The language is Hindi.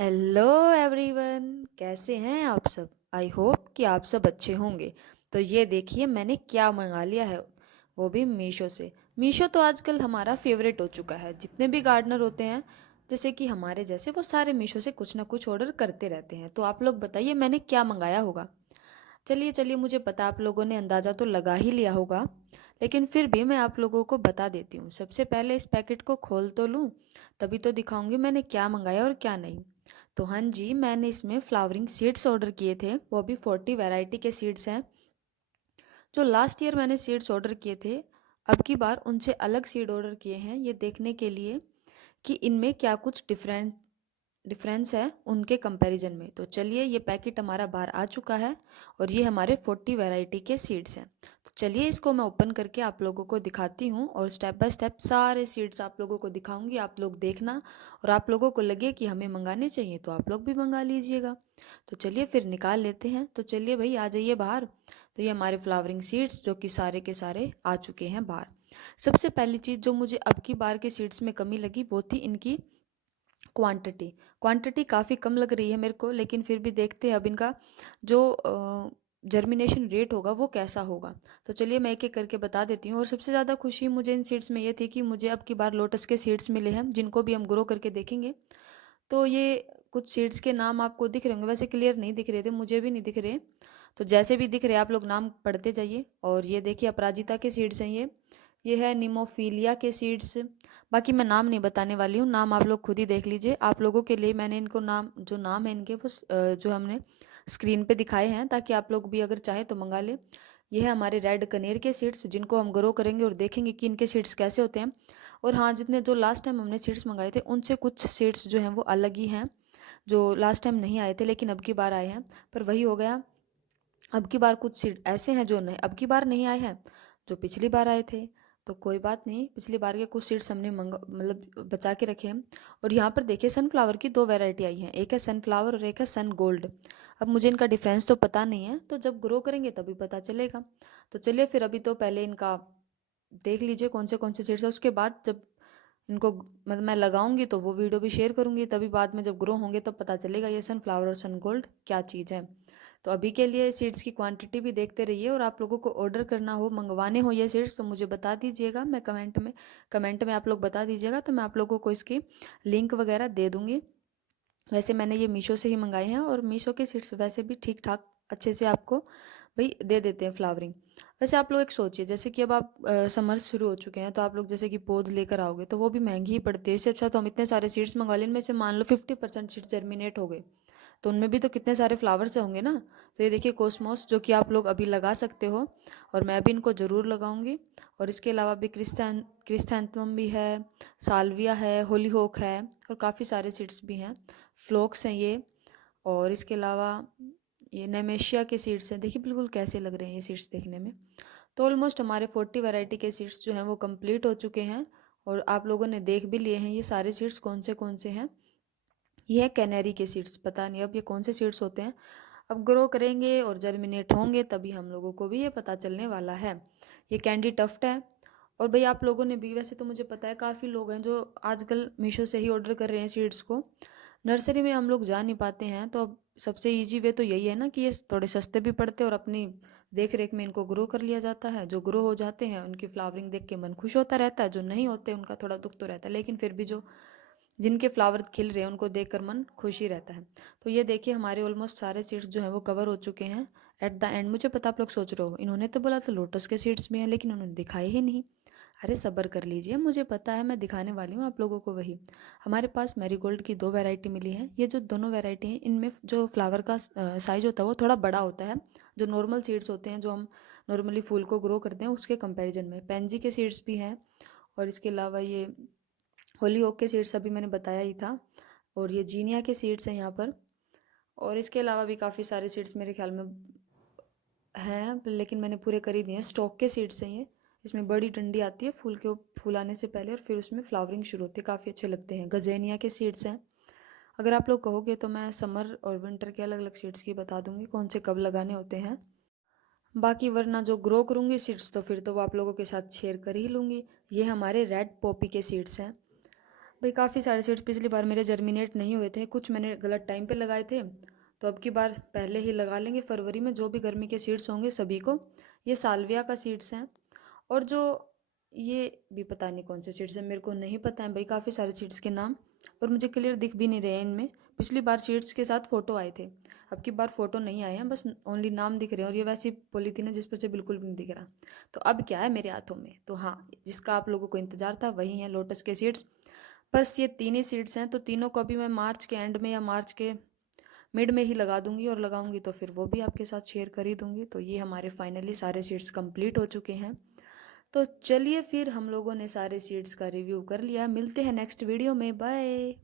हेलो एवरीवन, कैसे हैं आप सब। आई होप कि आप सब अच्छे होंगे। तो ये देखिए मैंने क्या मंगा लिया है, वो भी मीशो से। मीशो तो आजकल हमारा फेवरेट हो चुका है। जितने भी गार्डनर होते हैं जैसे कि हमारे जैसे, वो सारे मीशो से कुछ ना कुछ ऑर्डर करते रहते हैं। तो आप लोग बताइए मैंने क्या मंगाया होगा। चलिए चलिए, मुझे पता आप लोगों ने अंदाज़ा तो लगा ही लिया होगा, लेकिन फिर भी मैं आप लोगों को बता देती हूँ। सबसे पहले इस पैकेट को खोल तो लूँ, तभी तो दिखाऊंगी मैंने क्या मंगाया और क्या नहीं। तो हाँ जी, मैंने इसमें फ्लावरिंग सीड्स ऑर्डर किए थे, वो भी 40 वैरायटी के सीड्स हैं। जो लास्ट ईयर मैंने सीड्स ऑर्डर किए थे, अब की बार उनसे अलग सीड ऑर्डर किए हैं, ये देखने के लिए कि इनमें क्या कुछ डिफरेंस है उनके कंपैरिजन में। तो चलिए, ये पैकेट हमारा बाहर आ चुका है और ये हमारे 40 वैरायटी के सीड्स हैं। तो चलिए इसको मैं ओपन करके आप लोगों को दिखाती हूँ और स्टेप बाय स्टेप सारे सीड्स आप लोगों को दिखाऊंगी। आप लोग देखना, और आप लोगों को लगे कि हमें मंगाने चाहिए तो आप लोग भी मंगा लीजिएगा। तो चलिए फिर निकाल लेते हैं। तो चलिए भाई, आ जाइए बाहर। तो ये हमारे फ्लावरिंग सीड्स जो कि सारे के सारे आ चुके हैं बाहर। सबसे पहली चीज़ जो मुझे अब की बार के सीड्स में कमी लगी वो थी इनकी क्वांटिटी। क्वांटिटी काफ़ी कम लग रही है मेरे को, लेकिन फिर भी देखते हैं अब इनका जो जर्मिनेशन रेट होगा वो कैसा होगा। तो चलिए मैं एक एक करके बता देती हूँ। और सबसे ज़्यादा खुशी मुझे इन सीड्स में ये थी कि मुझे अब की बार लोटस के सीड्स मिले हैं, जिनको भी हम ग्रो करके देखेंगे। तो ये कुछ सीड्स के नाम आपको दिख रहे होंगे, वैसे क्लियर नहीं दिख रहे थे, मुझे भी नहीं दिख रहे। तो जैसे भी दिख रहे आप लोग नाम पढ़ते जाइए। और ये देखिए अपराजिता के सीड्स हैं ये है निमोफिलिया के सीड्स। बाकी मैं नाम नहीं बताने वाली हूँ, नाम आप लोग खुद ही देख लीजिए। आप लोगों के लिए मैंने इनको नाम, जो नाम है इनके वो जो हमने स्क्रीन पे दिखाए हैं, ताकि आप लोग भी अगर चाहें तो मंगा लें। ये है हमारे रेड कनेर के सीड्स, जिनको हम ग्रो करेंगे और देखेंगे कि इनके सीड्स कैसे होते हैं। और हाँ, जितने जो लास्ट टाइम हमने सीड्स मंगाए थे उनसे कुछ सीड्स जो हैं वो अलग ही हैं, जो लास्ट टाइम नहीं आए थे लेकिन अब की बार आए हैं। पर वही हो गया, अब की बार कुछ सीट ऐसे हैं जो नहीं, अब की बार नहीं आए हैं, जो पिछली बार आए थे। तो कोई बात नहीं, पिछली बार के कुछ सीड्स हमने मतलब बचा के रखे हैं। और यहाँ पर देखिए सनफ्लावर की दो वैरायटी आई हैं, एक है सनफ्लावर और एक है सन गोल्ड। अब मुझे इनका डिफरेंस तो पता नहीं है, तो जब ग्रो करेंगे तभी पता चलेगा। तो चलिए फिर, अभी तो पहले इनका देख लीजिए कौन से सीड्स है, उसके बाद जब इनको मतलब मैं लगाऊंगी तो वो वीडियो भी शेयर करूंगी, तभी बाद में जब ग्रो होंगे तब पता चलेगा ये सनफ्लावर और सन गोल्ड क्या चीज़ है। तो अभी के लिए सीड्स की क्वांटिटी भी देखते रहिए, और आप लोगों को ऑर्डर करना हो, मंगवाने हो ये सीड्स, तो मुझे बता दीजिएगा। मैं कमेंट में आप लोग बता दीजिएगा, तो मैं आप लोगों को इसकी लिंक वगैरह दे दूँगी। वैसे मैंने ये मीशो से ही मंगाए हैं, और मीशो के सीड्स वैसे भी ठीक ठाक अच्छे से आपको भाई दे देते हैं फ्लावरिंग। वैसे आप लोग एक सोचिए, जैसे कि अब आप समर्स शुरू हो चुके हैं, तो आप लोग जैसे कि पौध लेकर आओगे तो वो भी महंगी ही पड़ती है। इससे अच्छा तो हम इतने सारे सीड्स मंगा लें, इनमें से मान लो 50% सीड्स जर्मिनेट हो गए, तो उनमें भी तो कितने सारे फ्लावर्स होंगे ना। तो ये देखिए कोसमोस, जो कि आप लोग अभी लगा सकते हो, और मैं भी इनको ज़रूर लगाऊंगी। और इसके अलावा भी क्रिस्थैंथमम भी है, साल्विया है, होलीहोक है, और काफ़ी सारे सीड्स भी हैं। फ्लोक्स हैं ये। और इसके अलावा ये नेमेशिया के सीड्स हैं, देखिए बिल्कुल कैसे लग रहे हैं ये सीड्स देखने में। तो ऑलमोस्ट हमारे 40 वैरायटी के सीड्स जो हैं वो कंप्लीट हो चुके हैं, और आप लोगों ने देख भी लिए हैं ये सारे सीड्स कौन से हैं। ये है कैनरी के सीड्स, पता नहीं अब ये कौन से सीड्स होते हैं। अब ग्रो करेंगे और जर्मिनेट होंगे तभी हम लोगों को भी ये पता चलने वाला है। ये कैंडी टफ्ट है। और भाई आप लोगों ने भी, वैसे तो मुझे पता है काफ़ी लोग हैं जो आजकल मीशो से ही ऑर्डर कर रहे हैं सीड्स को। नर्सरी में हम लोग जा नहीं पाते हैं, तो अब सबसे इजी वे तो यही है ना कि ये थोड़े सस्ते भी पड़ते हैं, और अपनी देख रेख में इनको ग्रो कर लिया जाता है। जो ग्रो हो जाते हैं उनकी फ्लावरिंग देख के मन खुश होता रहता है, जो नहीं होते उनका थोड़ा दुख तो रहता है, लेकिन फिर भी जो जिनके फ्लावर खिल रहे हैं उनको देखकर मन खुश ही रहता है। तो ये देखिए हमारे ऑलमोस्ट सारे सीड्स जो हैं वो कवर हो चुके हैं। एट द एंड मुझे पता आप लोग सोच रहे हो इन्होंने तो बोला था लोटस के सीड्स भी हैं, लेकिन उन्होंने दिखाए ही नहीं। अरे सब्र कर लीजिए, मुझे पता है, मैं दिखाने वाली हूँ आप लोगों को वही। हमारे पास मैरीगोल्ड की दो वैरायटी मिली है। ये जो दोनों वैरायटी हैं इनमें जो फ्लावर का साइज होता है वो थोड़ा बड़ा होता है, जो नॉर्मल सीड्स होते हैं जो हम नॉर्मली फूल को ग्रो करते हैं उसके कंपैरिजन में। पेंजी के सीड्स भी हैं, और इसके अलावा ये होली ओक के सीड्स अभी मैंने बताया ही था, और ये जीनिया के सीड्स हैं यहाँ पर। और इसके अलावा भी काफ़ी सारे सीड्स मेरे ख्याल में हैं, लेकिन मैंने पूरे कर ही दिए हैं। स्टॉक के सीड्स हैं ये, इसमें बड़ी डंडी आती है फूल के फूल आने से पहले, और फिर उसमें फ्लावरिंग शुरू होती है, काफ़ी अच्छे लगते हैं। गजेनिया के सीड्स हैं। अगर आप लोग कहोगे तो मैं समर और विंटर के अलग अलग सीड्स की बता दूंगी कौन से कब लगाने होते हैं। बाकी वरना जो ग्रो करूँगी सीड्स तो फिर तो वो आप लोगों के साथ शेयर कर ही लूँगी। ये हमारे रेड पॉपी के सीड्स हैं। भाई काफ़ी सारे सीड्स पिछली बार मेरे जर्मिनेट नहीं हुए थे, कुछ मैंने गलत टाइम पे लगाए थे। तो अब की बार पहले ही लगा लेंगे फरवरी में, जो भी गर्मी के सीड्स होंगे सभी को। ये साल्विया का सीड्स हैं। और जो ये भी पता नहीं कौन से सीड्स हैं, मेरे को नहीं पता है भाई काफ़ी सारे सीड्स के नाम, और मुझे क्लियर दिख भी नहीं रहे हैं इनमें। पिछली बार सीड्स के साथ फ़ोटो आए थे, अब की बार फ़ोटो नहीं आए हैं, बस ओनली नाम दिख रहे हैं। और ये वैसी पॉलीथीन है जिस पर से बिल्कुल भी नहीं दिख रहा। तो अब क्या है मेरे हाथों में, तो हाँ, जिसका आप लोगों को इंतज़ार था वही है लोटस के सीड्स। बस ये तीन ही सीड्स हैं, तो तीनों को अभी मैं मार्च के एंड में या मार्च के मिड में ही लगा दूंगी, और लगाऊंगी तो फिर वो भी आपके साथ शेयर कर ही दूंगी। तो ये हमारे फाइनली सारे सीड्स कंप्लीट हो चुके हैं। तो चलिए फिर हम लोगों ने सारे सीड्स का रिव्यू कर लिया, मिलते हैं नेक्स्ट वीडियो में, बाय।